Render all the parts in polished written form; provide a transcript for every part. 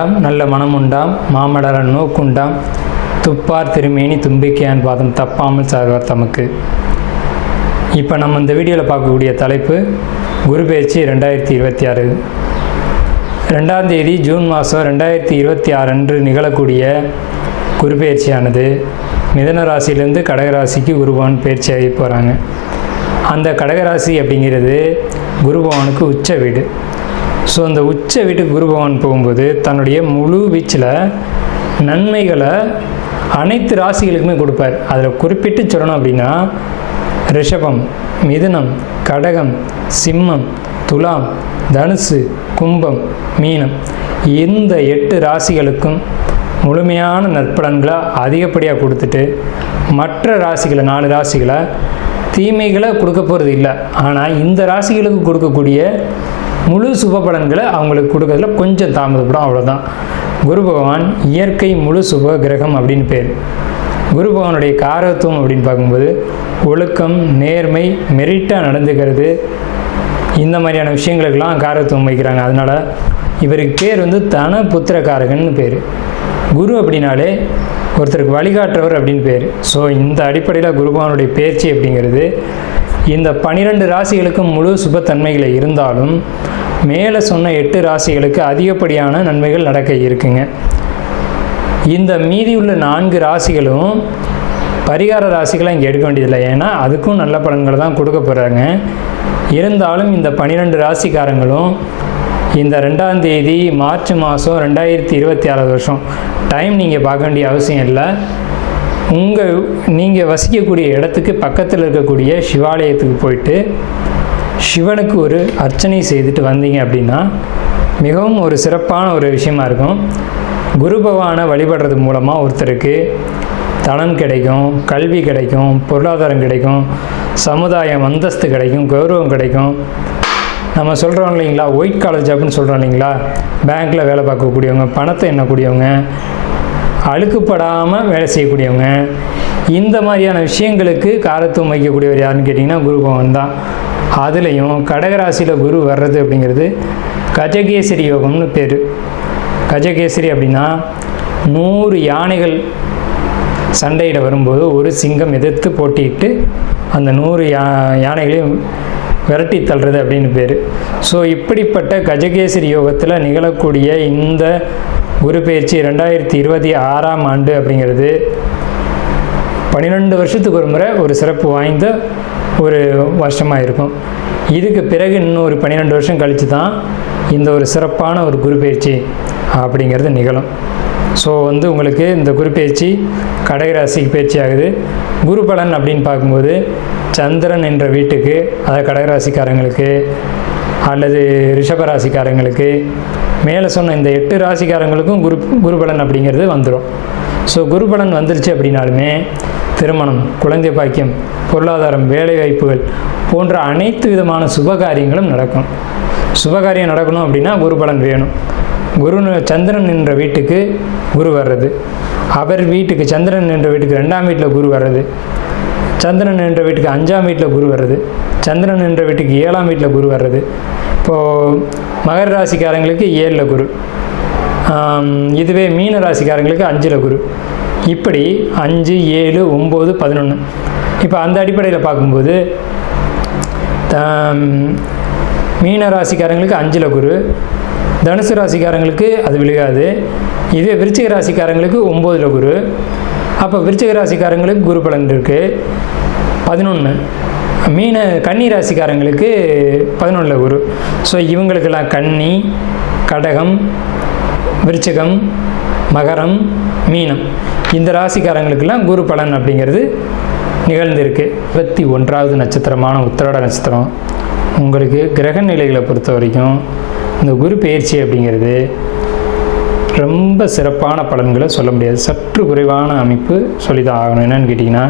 வேண்டாம் நல்ல மனம் உண்டாம் மாமலர நோக்குண்டாம் துப்பார் திருமேனி தும்பிக்கையான் பாதம் தப்பாமல் சார்வார் தமக்கு. இப்போ நம்ம இந்த வீடியோவில் பார்க்கக்கூடிய தலைப்பு குரு பெயர்ச்சி 2026. 2ஆம் தேதி ஜூன் மாதம் 2026 அன்று நிகழக்கூடிய குரு பெயர்ச்சியானது மிதுன ராசியிலேருந்து கடகராசிக்கு குருபவன் பெயர்ச்சியாகி போகிறாங்க. அந்த கடகராசி அப்படிங்கிறது குருபவனுக்கு உச்ச வீடு. ஸோ அந்த உச்ச வீட்டுக்கு குருபவன் போகும்போது தன்னுடைய முழு வீச்சில் நன்மைகளை அனைத்து ராசிகளுக்குமே கொடுப்பார். அதில் குறிப்பிட்டு சொல்லணும் அப்படின்னா ரிஷபம், மிதுனம், கடகம், சிம்மம், துலாம், தனுசு, கும்பம், மீனம் இந்த 8 ராசிகளுக்கும் முழுமையான நற்பலன்களை அதிகப்படியாக கொடுத்துட்டு மற்ற ராசிகளை 4 ராசிகளை தீமைகளை கொடுக்க போகிறது இல்லை. ஆனால் இந்த ராசிகளுக்கு கொடுக்கக்கூடிய முழு சுப பலன்களை அவங்களுக்கு கொடுக்கறதுல கொஞ்சம் தாமதப்படும், அவ்வளோதான். குரு பகவான் இயற்கை முழு சுப கிரகம் அப்படின்னு பேர். குரு பகவானுடைய காரகத்துவம் அப்படின்னு பார்க்கும்போது ஒழுக்கம், நேர்மை, மெரிட்டாக நடந்துக்கிறது, இந்த மாதிரியான விஷயங்களுக்கெல்லாம் காரகத்துவம் வைக்கிறாங்க. அதனால் இவருக்கு பேர் தன புத்திரக்காரகன்னு பேர். குரு அப்படின்னாலே ஒருத்தருக்கு வழிகாட்டுறவர் அப்படின்னு பேர். ஸோ இந்த அடிப்படையில் குருபகவானுடைய பெயர்ச்சி அப்படிங்கிறது இந்த 12 ராசிகளுக்கும் முழு சுபத்தன்மைகளை இருந்தாலும் மேலே சொன்ன 8 ராசிகளுக்கு அதிகப்படியான நன்மைகள் நடக்க இருக்குங்க. இந்த மீதி உள்ள 4 ராசிகளும் பரிகார ராசிகளை இங்கே எடுக்க வேண்டியதில்லை, ஏன்னா அதுக்கும் நல்ல பலன்களை தான் கொடுக்க போகிறாங்க. இருந்தாலும் இந்த 12 ராசிக்காரங்களும் இந்த 2ஆம் தேதி மார்ச் மாதம் 2026 வருஷம் டைம் நீங்கள் பார்க்க வேண்டிய அவசியம் இல்லை. நீங்கள் வசிக்கக்கூடிய இடத்துக்கு பக்கத்தில் இருக்கக்கூடிய சிவாலயத்துக்கு போயிட்டு சிவனுக்கு ஒரு அர்ச்சனை செய்துட்டு வந்தீங்க அப்படின்னா மிகவும் ஒரு சிறப்பான ஒரு விஷயமா இருக்கும். குரு பகவானை வழிபடுறது மூலமாக ஒருத்தருக்கு தனம் கிடைக்கும், கல்வி கிடைக்கும், பொருளாதாரம் கிடைக்கும், சமுதாயம் அந்தஸ்து கிடைக்கும், கௌரவம் கிடைக்கும். நம்ம சொல்கிறோம் இல்லைங்களா, ஒயிட் காலர் ஜாப்னு சொல்கிறோம் இல்லைங்களா, பேங்க்கில் வேலை பார்க்கக்கூடியவங்க, பணத்தை எண்ணக்கூடியவங்க, அழுக்குப்படாமல் வேலை செய்யக்கூடியவங்க, இந்த மாதிரியான விஷயங்களுக்கு காரத்துவம் வைக்கக்கூடியவர் யாருன்னு கேட்டிங்கன்னா குரு பகவான் தான். அதுலேயும் கடகராசியில் குரு வர்றது அப்படிங்கிறது கஜகேசரி யோகம்னு பேர். கஜகேசரி அப்படின்னா 100 யானைகள் சண்டையிட வரும்போது ஒரு சிங்கம் எதிர்த்து போட்டிட்டு அந்த 100 யானைகளையும் விரட்டி தள்ளுறது அப்படின்னு பேர். ஸோ இப்படிப்பட்ட கஜகேசரி யோகத்தில் நிகழக்கூடிய இந்த குரு பெயர்ச்சி 2026ஆம் ஆண்டு அப்படிங்கிறது 12 வருஷத்துக்கு ஒரு முறை ஒரு சிறப்பு வாய்ந்த ஒரு வருஷமாக இருக்கும். இதுக்கு பிறகு இன்னொரு 12 வருஷம் கழித்து தான் இந்த ஒரு சிறப்பான ஒரு குரு பெயர்ச்சி அப்படிங்கிறது நிகழும். ஸோ உங்களுக்கு இந்த குரு பெயர்ச்சி கடகராசிக்கு பயிற்சி ஆகுது. குரு பலன் அப்படின்னு பார்க்கும்போது சந்திரன் என்ற வீட்டுக்கு, அதாவது கடகராசிக்காரங்களுக்கு அல்லது ரிஷபராசிக்காரங்களுக்கு, மேலே சொன்ன இந்த 8 ராசிக்காரங்களுக்கும் குரு பலன் அப்படிங்கிறது வந்துடும். ஸோ குரு பலன் வந்துருச்சு அப்படின்னாலுமே திருமணம், குழந்தை பாக்கியம், பொருளாதாரம், வேலை வாய்ப்புகள் போன்ற அனைத்து விதமான சுபகாரியங்களும் நடக்கும். சுபகாரியம் நடக்கணும் அப்படின்னா குரு பலன் வேணும். சந்திரன் என்ற வீட்டுக்கு குரு வர்றது, அவர் வீட்டுக்கு சந்திரன் என்ற வீட்டுக்கு 2ஆம் வீட்டில் குரு வர்றது, சந்திரன் என்ற வீட்டுக்கு 5ஆம் வீட்டில் குரு வர்றது, சந்திரன் என்ற வீட்டுக்கு 7ஆம் வீட்டில் குரு வர்றது. இப்போது மகர ராசிக்காரங்களுக்கு 7ல் குரு, இதுவே மீன ராசிக்காரங்களுக்கு 5ல் குரு, இப்படி 5, 7, 9, 11. இப்போ அந்த அடிப்படையில் பார்க்கும்போது மீன ராசிக்காரங்களுக்கு 5ல் குரு, தனுசு ராசிக்காரங்களுக்கு அது விழுகாது. இதுவே விருச்சிக ராசிக்காரங்களுக்கு 9ல் குரு. அப்போ விருச்சிக ராசிக்காரங்களுக்கு குரு பலன் இருக்குது 11. கன்னி ராசிக்காரங்களுக்கு 11ல் குரு. ஸோ இவங்களுக்கெல்லாம் கன்னி, கடகம், விருச்சிகம், மகரம், மீனம் இந்த ராசிக்காரங்களுக்கெல்லாம் குரு பலன் அப்படிங்கிறது நிகழ்ந்திருக்கு. 21வது நட்சத்திரமான உத்திராட நட்சத்திரம் உங்களுக்கு கிரக நிலைகளை பொறுத்த வரைக்கும் இந்த குரு பெயர்ச்சி அப்படிங்கிறது ரொம்ப சிறப்பான பலன்களை சொல்ல முடியாது. சற்று குறைவான அமைப்பு சொல்லி தான் ஆகணும். என்னன்னு கேட்டிங்கன்னா,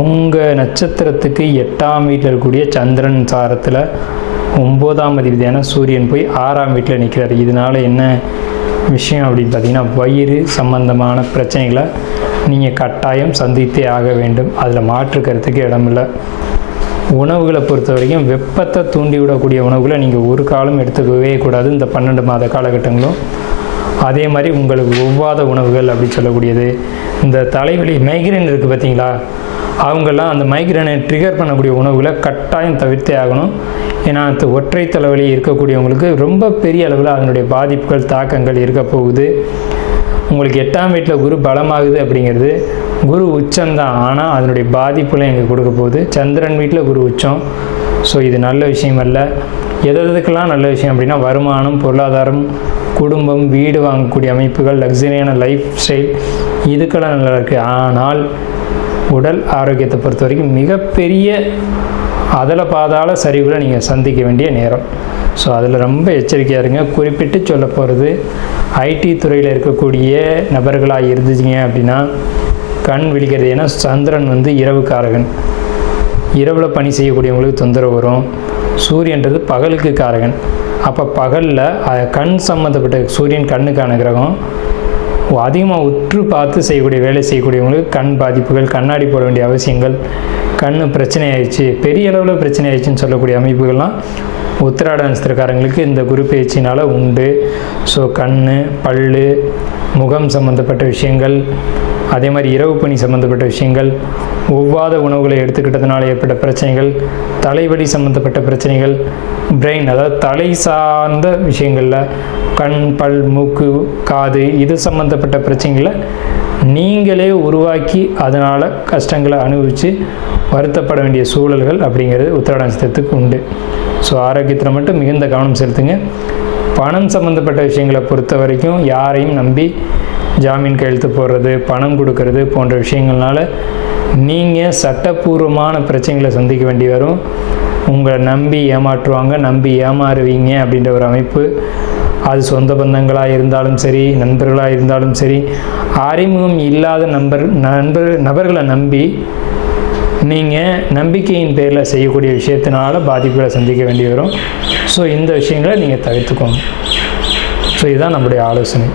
உங்கள் நட்சத்திரத்துக்கு 8ஆம் வீட்டில் இருக்கக்கூடிய சந்திரன் சாரத்தில் 9ஆம் அதிபதியான சூரியன் போய் 6ஆம் வீட்டில் நிற்கிறார். இதனால் என்ன விஷயம் அப்படின்னு பார்த்தீங்கன்னா, வயிறு சம்பந்தமான பிரச்சனைகளை நீங்கள் கட்டாயம் சந்தித்தே ஆக வேண்டும். அதில் மாற்றுக்கிறதுக்கு இடமில்லை. உணவுகளை பொறுத்த வரைக்கும் வெப்பத்தை தூண்டிவிடக்கூடிய உணவுகளை நீங்கள் ஒரு காலம் எடுத்துக்கவே கூடாது. இந்த 12 மாத காலகட்டங்களும் அதே மாதிரி உங்களுக்கு ஒவ்வாத உணவுகள் அப்படின்னு சொல்லக்கூடியது, இந்த தலைவலி மைக்ரேன் இருக்குது பார்த்தீங்களா, அவங்கெல்லாம் அந்த மைக்ரேனை ட்ரிகர் பண்ணக்கூடிய உணவுகளை கட்டாயம் தவிர்த்தே ஆகணும். ஏன்னா அந்த ஒற்றை தலைவலி இருக்கக்கூடியவங்களுக்கு ரொம்ப பெரிய அளவில் அதனுடைய பாதிப்புகள் தாக்கங்கள் இருக்க போகுது. உங்களுக்கு 8ஆம் வீட்டில் குரு பலமாகுது அப்படிங்கிறது குரு உச்சம்தான், ஆனால் அதனுடைய பாதிப்புகளும் எங்கே கொடுக்க போகுது. சந்திரன் வீட்டில் குரு உச்சம். ஸோ இது நல்ல விஷயம் அல்ல. எதுக்கெல்லாம் நல்ல விஷயம் அப்படின்னா வருமானம், பொருளாதாரம், குடும்பம், வீடு வாங்கக்கூடிய அமைப்புகள், லக்ஸரியான லைஃப் ஸ்டைல், இதுக்கெல்லாம் நல்லா இருக்குது. ஆனால் உடல் ஆரோக்கியத்தை பொறுத்த வரைக்கும் மிகப்பெரிய அதல பாதாள சரிவுகளை நீங்கள் சந்திக்க வேண்டிய நேரம். ஸோ அதில் ரொம்ப எச்சரிக்கையாக இருங்க. குறிப்பிட்டு சொல்ல போகிறது, ஐடி துறையில் இருக்கக்கூடிய நபர்களாக இருந்துச்சிங்க அப்படின்னா கண் விழிக்கிறது. ஏன்னா சந்திரன் இரவுக்காரகன், இரவில் பணி செய்யக்கூடியவங்களுக்கு தொந்தரவு வரும். சூரியன்றது பகலுக்கு காரகன். அப்போ பகலில் கண் சம்மந்தப்பட்ட, சூரியன் கண்ணுக்கான கிரகம், அதிகமாக உற்று பார்த்து செய்யக்கூடிய வேலை செய்யக்கூடியவங்களுக்கு கண் பாதிப்புகள், கண்ணாடி போட வேண்டிய அவசியங்கள், கண் பிரச்சனை ஆயிடுச்சு, பெரிய அளவில் பிரச்சனை ஆயிடுச்சுன்னு சொல்லக்கூடிய அமைப்புகள்லாம் உத்திராட நட்சத்திரக்காரங்களுக்கு இந்த குரு பயிற்சினால் உண்டு. ஸோ கண், பல், முகம் சம்மந்தப்பட்ட விஷயங்கள், அதே மாதிரி இரவு பணி சம்மந்தப்பட்ட விஷயங்கள், ஒவ்வாத உணவுகளை எடுத்துக்கிட்டதுனால ஏற்பட்ட பிரச்சனைகள், தலைவலி சம்மந்தப்பட்ட பிரச்சனைகள், பிரெயின் அதாவது தலை சார்ந்த விஷயங்களில் கண், பல், மூக்கு, காது இது சம்மந்தப்பட்ட பிரச்சனைகளை நீங்களே உருவாக்கி அதனால் கஷ்டங்களை அனுபவித்து வருத்தப்பட வேண்டிய சூழல்கள் அப்படிங்கிறது உத்திராட நட்சத்திரத்துக்கு உண்டு. ஸோ ஆரோக்கியத்தில் மட்டும் மிகுந்த கவனம் செலுத்துங்க. பணம் சம்மந்தப்பட்ட விஷயங்களை பொறுத்த வரைக்கும் யாரையும் நம்பி ஜாமீன் கையெழுத்து போடுறது, பணம் கொடுக்கறது போன்ற விஷயங்கள்னால நீங்கள் சட்டப்பூர்வமான பிரச்சனைகளை சந்திக்க வேண்டி வரும். உங்களை நம்பி ஏமாற்றுவாங்க, நம்பி ஏமாறுவீங்க அப்படின்ற ஒரு அமைப்பு. அது சொந்த பந்தங்களாக இருந்தாலும் சரி, நண்பர்களாக இருந்தாலும் சரி, அறிமுகம் இல்லாத நபர்களை நம்பி நீங்கள் நம்பிக்கையின் பேரில் செய்யக்கூடிய விஷயத்தினால பாதிப்புகளை சந்திக்க வேண்டி வரும். ஸோ இந்த விஷயங்களை நீங்கள் தவிர்த்துக்கோங்க. ஸோ இதுதான் நம்முடைய ஆலோசனை.